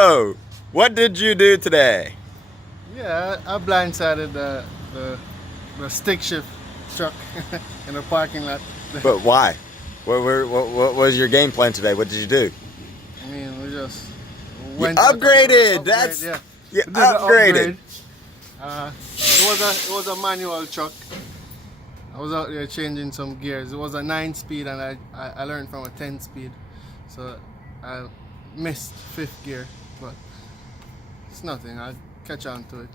So, what did you do today? Yeah, I blindsided the stick shift truck in the parking lot. But why? What was your game plan today? What did you do? I mean, we just You went upgraded. upgrade, That's yeah. you We did the upgraded. upgrade. It was a manual truck. I was out there changing some gears. It was a 9-speed, and I learned from a 10-speed, so I missed 5th gear, but it's nothing. I'll catch on to it.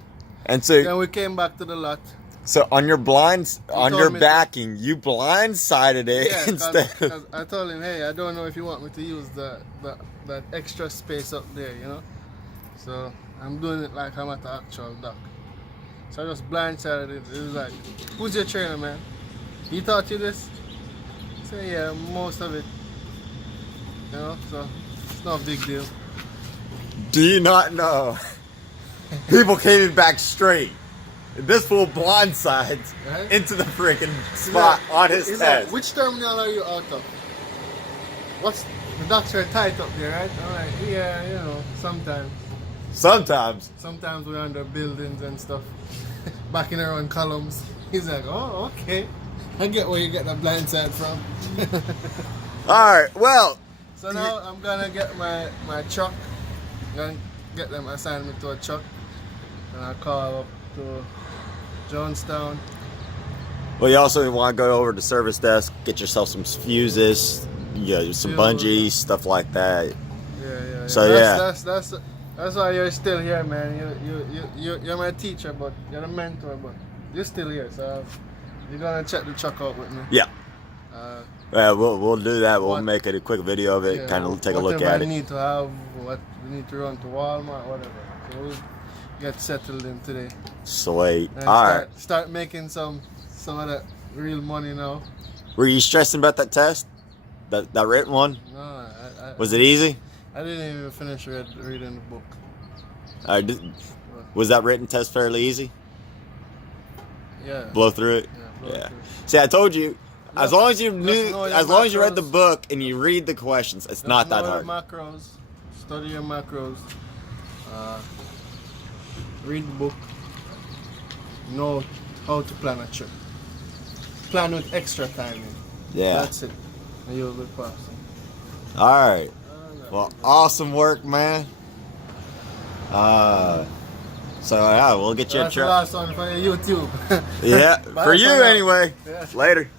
And so, Then we came back to the lot. so on your blinds, on told your me backing, you blindsided it Yeah, instead of. cause I told him, hey, I don't know if you want me to use that extra space up there, you know. So I'm doing it like I'm at the actual dock. So I just blindsided it. It was like, who's your trainer, man? He taught you this? I said, yeah, most of it. You know, so it's not a big deal. Do you not know? People came back straight. This fool blindsides Right? into the freaking spot on his He's head. like, which terminal are you out of? What's the docks are tight up there, right? I'm like, yeah, you know, sometimes. Sometimes. We're under buildings and stuff, backing around columns. He's like, oh, okay. I get where you get the blind side from. All right. Well, So now I'm gonna get my truck. I'm gonna get them assigned me to a truck, and I'll call up to Jonestown. well, you also want to go over to service desk, get yourself some fuses, some bungees, stuff like that. Yeah. So That's why you're still here, man. You're my teacher, but you're a mentor, but you're still here. So you're gonna check the truck out with me. Yeah. Yeah, we'll do that. We'll what- make it a quick video of it, Yeah, kind of take a look whatever at I it. need to have, what we need to run to Walmart, whatever. So we'll get settled in today. Sweet. And All right. start making some of that real money now. Were you stressing about that test? That written one? No, Was it easy? I didn't even finish reading the book. Was that written test fairly easy? Yeah. Blow through it? blow Yeah. through. See, I told you, as long as you Just knew, know your as long as you read the macros. book and you read the questions, it's not that Know hard. your macros. Study your macros. Read the book. Know how to plan a trip. Plan with extra time in. Yeah. That's it. And you'll be passing. All right. Well, awesome work, man. So yeah, we'll get you a That's the truck. last one for YouTube. Yeah, Bye for you for now. anyway. Yeah. Later.